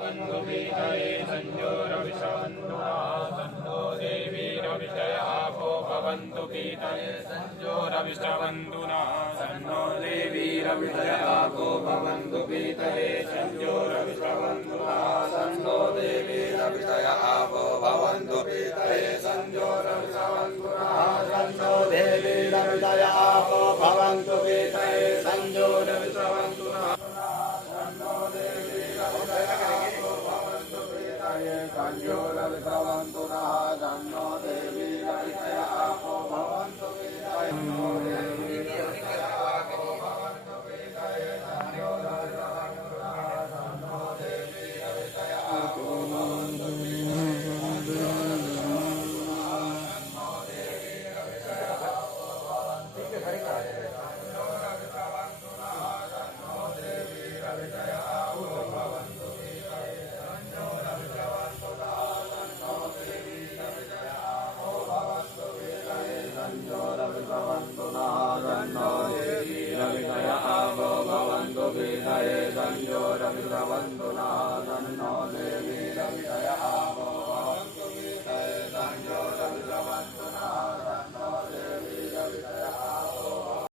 बन्धुपीतये संजोरविषवन्तुना तन्नो देवीरविषयापो भवन्तु पीतये संजोरविषवन्तुना तन्नो देवीरविषयापो भवन्तु पीतये संजोरविषवन्तुना तन्नो देवीरविषयापो भवन्तु पीतये संजोरविषवन्तुना तन्नो देवीरविषयापो भवन्तु पीतये संजोरविषवन्तुना संजोरविषवन्तुना तन्नो